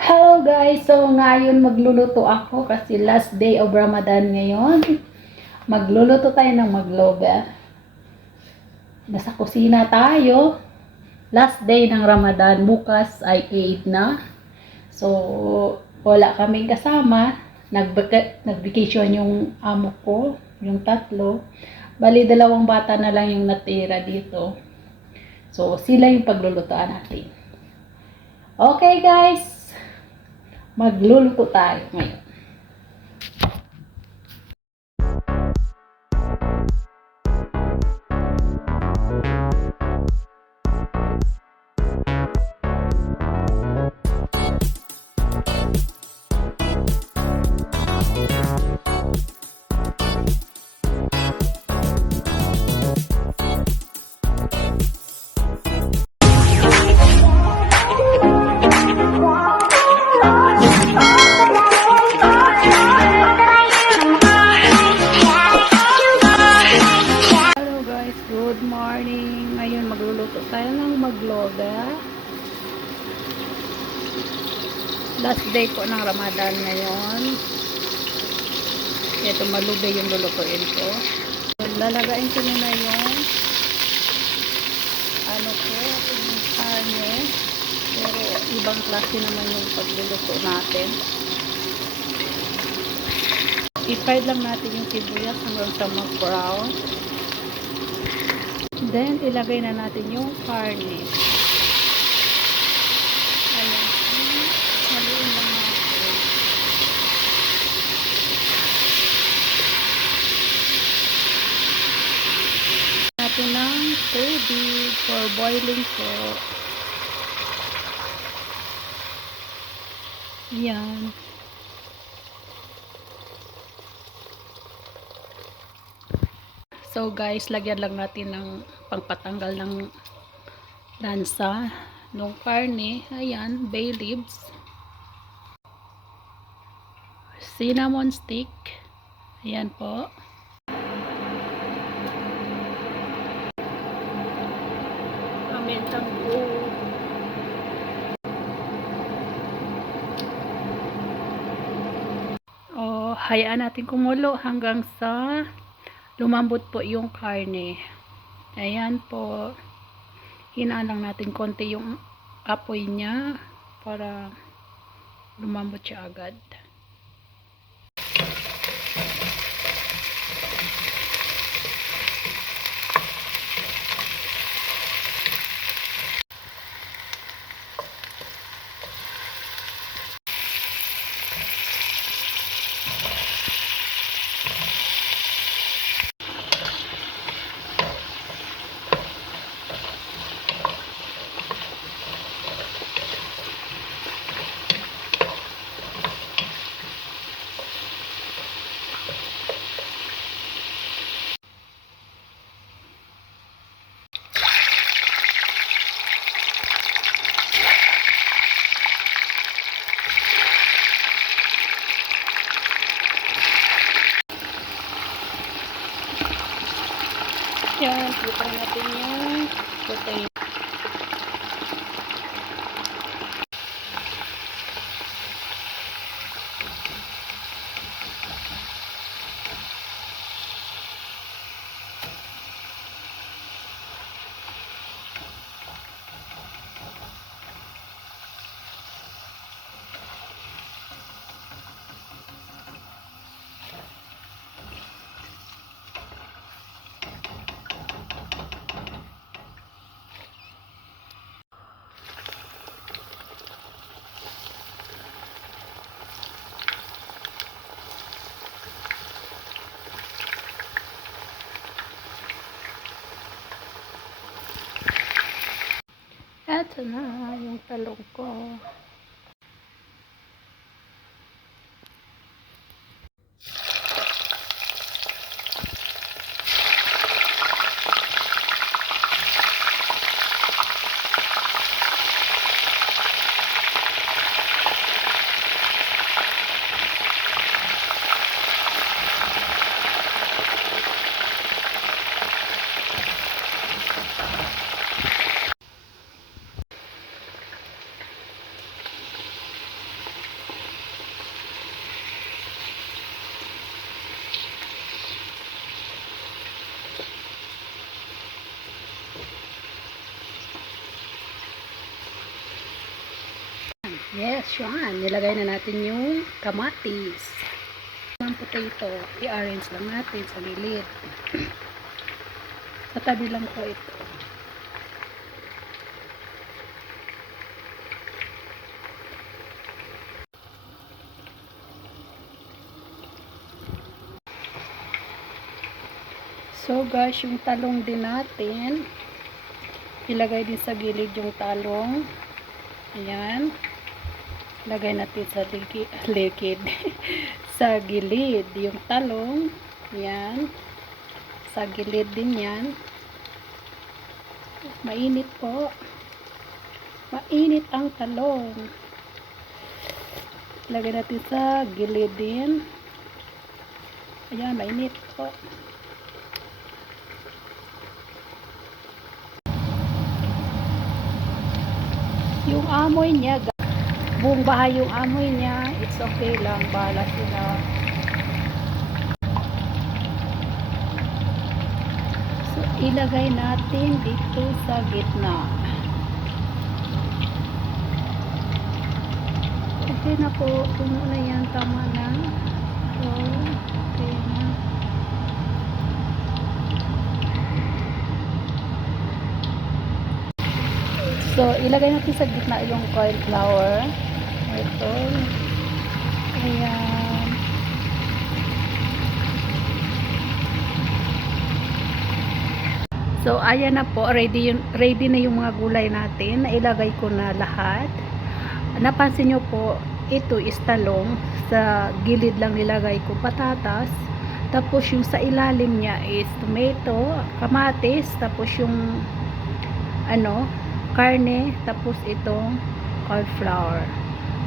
Hello guys! So ngayon magluluto ako kasi last day of Ramadan ngayon. Magluluto tayo ng maglobe. Nasa kusina tayo. Last day ng Ramadan. Bukas ay 8 na. So wala kaming kasama. Nag- Nag-vacation yung amo ko. Yung tatlo. Bali dalawang bata na lang yung natira dito. So sila yung paglulutoan natin. Okay guys! Magluluto tayo ngayon. Po ng Ramadan ngayon. Ito malube yung lulutuin ko. Lalagain ko muna yung ano ko, yung karne. Pero ibang klase naman yung pagluluto natin. I-fried lang natin yung sibuyas hanggang sa mag-brown. Then, ilagay na natin yung karne. Ayan. Haluin lang natin. Natin ng tubig for boiling po. Yan. So guys, lagyan lang natin ng pangpatanggal ng lansa nung karne. Ayan, bay leaves. Cinnamon stick. Ayan po. Pamintang po. O, hayaan natin kumulo hanggang sa lumambot po yung karne. Ayan po. Hinaan lang natin konti yung apoy niya para lumambot siya agad. Yan, prepare natin yung potato. Na yung talong ko. Yes, yan. Nilagay na natin yung kamatis. Ang potato, i-arrange lang natin sa gilid. sa tabi lang po ito. So guys, yung talong din natin, ilagay din sa gilid yung talong. Ayan. Lagay natin sa ligi, likid. sa gilid yung talong. Ayan. Sa gilid din yan. Mainit po. Mainit ang talong. Lagay natin sa gilid din. Ayan, mainit po. yung amoy niya buong bahay yung amoy niya. It's okay lang. Bala sila. So ilagay natin dito sa gitna. Okay na po. Puno na yan. Tama na. So okay na So, ilagay natin sa gitna yung cauliflower. Ito. Ayan. So, ayan na po. Ready, yun, ready na yung mga gulay natin. Nailagay ko na lahat. Napansin nyo po, ito is talong. Sa gilid lang nilagay ko patatas. Tapos yung sa ilalim niya is tomato, kamatis, tapos yung ano, karne, tapos itong cauliflower.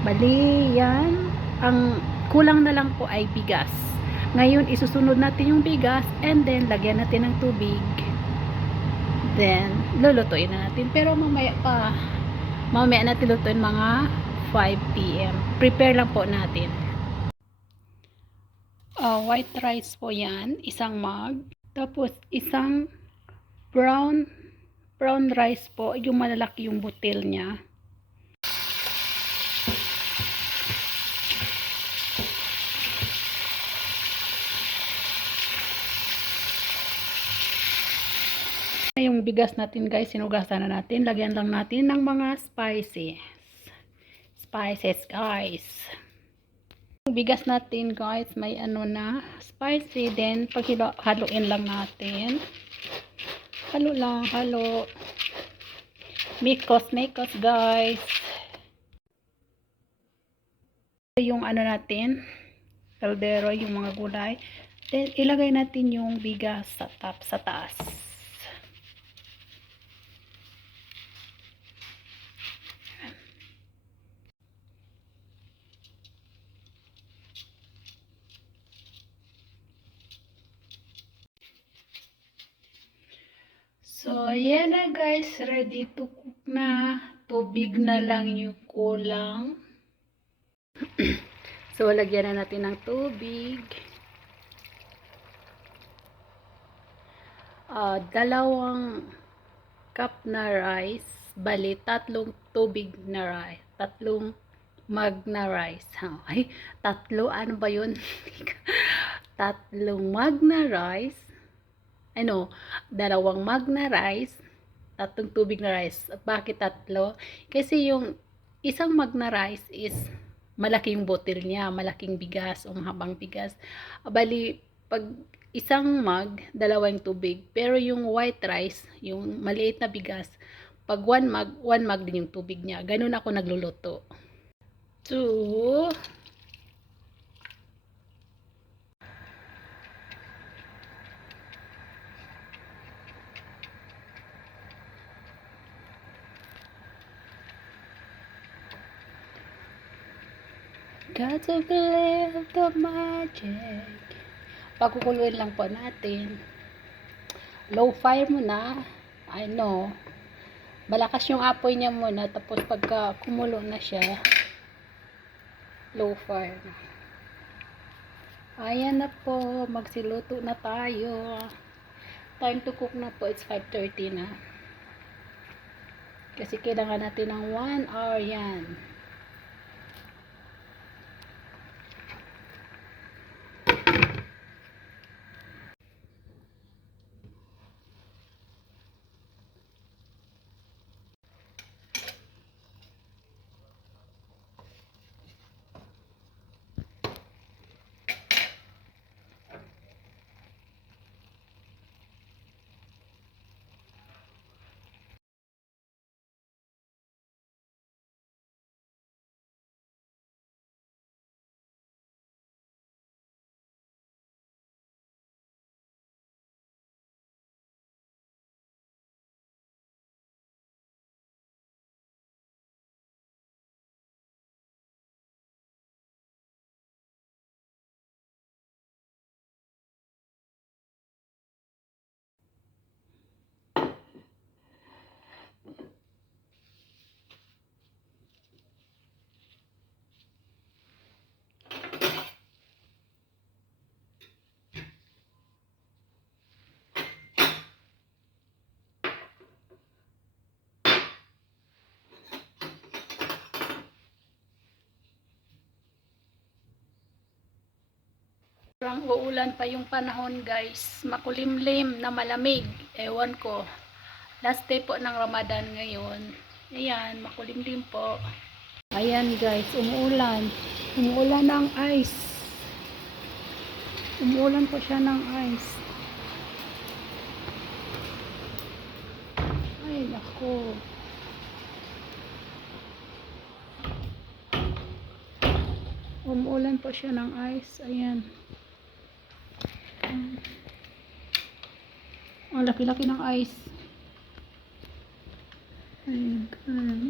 Bali, yan. Ang kulang na lang po ay bigas. Ngayon, isusunod natin yung bigas and then lagyan natin ng tubig. Then, lulutuin na natin. Pero mamaya pa, mamaya natin lutuin mga 5 p.m. Prepare lang po natin. Ah, white rice po yan, isang mug. Tapos, isang brown brown rice po, yung malalaki yung butil niya. Yung bigas natin guys, sinugasan na natin. Lagyan lang natin ng mga spices. Spices guys. Yung bigas natin guys, may ano na, spicy. Then, pag haluin lang natin. Halo lang, halo. Mikos, mikos guys. Yung ano natin, kaldero, yung mga gulay. Then, ilagay natin yung bigas sa top, sa taas. So, ayan na guys. Ready to cook na. Tubig na lang yung kulang. so, lagyan na natin ng tubig. Ah, dalawang cup na rice. Bali, tatlong tubig na rice. Tatlong mug na rice. Ha? Ay, tatlo. Ano ba yun? tatlong mug na rice ano, dalawang mug na rice, tatlong tubig na rice. Bakit tatlo? Kasi yung isang mug na rice is malaking botil niya, malaking bigas o mahabang bigas. Bali, pag isang mug, dalawang tubig. Pero yung white rice, yung maliit na bigas, pag one mug, one mug din yung tubig niya. Ganun ako nagluluto. Two, Got to believe the magic. Pagkukuluin lang po natin. Low fire muna. I know. Malakas yung apoy niya muna. Tapos pagka kumulo na siya, low fire na. Ayan na po. Magsiluto na tayo. Time to cook na po. It's 5.30 na. Kasi kailangan natin ng 1 hour yan. Parang uulan pa yung panahon guys. Makulimlim na malamig. Ewan ko. Last day po ng Ramadan ngayon. Ayan, makulimlim po. Ayan guys, umuulan. Umuulan ng ice. Umuulan po siya ng ice. Ay, nako. Umuulan po siya ng ice. Ayan. Mm. Ang laki-laki ng ice. Ayan.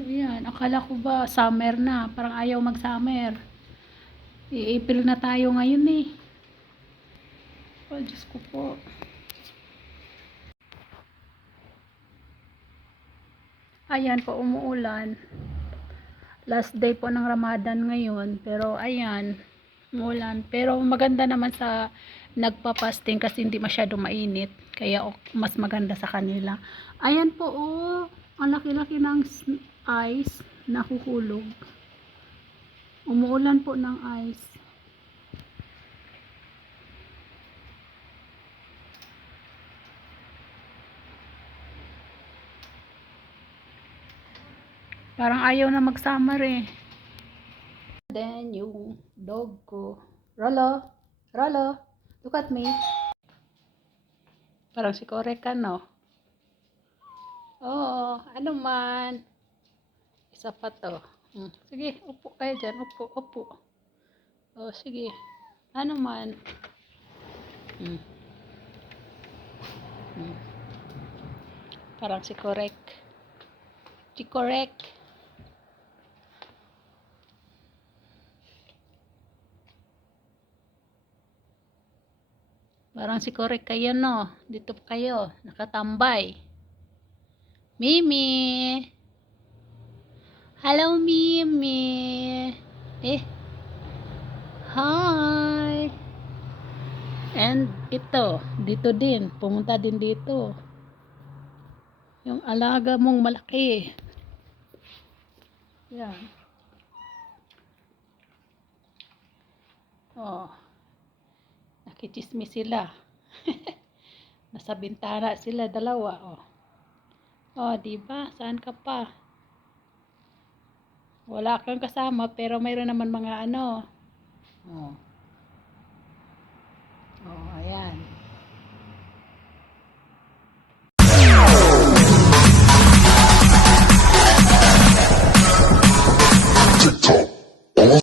Ayan. Akala ko ba summer na. Parang ayaw mag-summer. I-April na tayo ngayon eh. Oh, Diyos ko po. Ayan po, umuulan. Last day po ng Ramadan ngayon. Pero ayan, umuulan. Pero maganda naman sa nagpa-fasting kasi hindi masyado mainit. Kaya mas maganda sa kanila. Ayan po, oh. Ang laki-laki ng ice nahuhulog. Umuulan po ng ice. Parang ayaw na mag-summer eh. Then, yung dog ko. Rolo, Rolo, look at me. Parang si Korek ka, no? Oo, ano man. Isa pa to. Hmm. Sige, upo kayo dyan. Upo, upo. Oh, sige. Ano man. Hmm. Hmm. Parang si Korek. Si Korek. Parang si Korek kayo, no? Dito kayo. Nakatambay. Mimi! Hello, Mimi! Eh. Hi! And ito, dito din. Pumunta din dito. Yung alaga mong malaki. Yan. Oh. Nakichismis sila. Nasa bintana sila dalawa, oh. Oh, di ba? Saan ka pa? Wala kang kasama pero mayroon naman mga ano. Oh.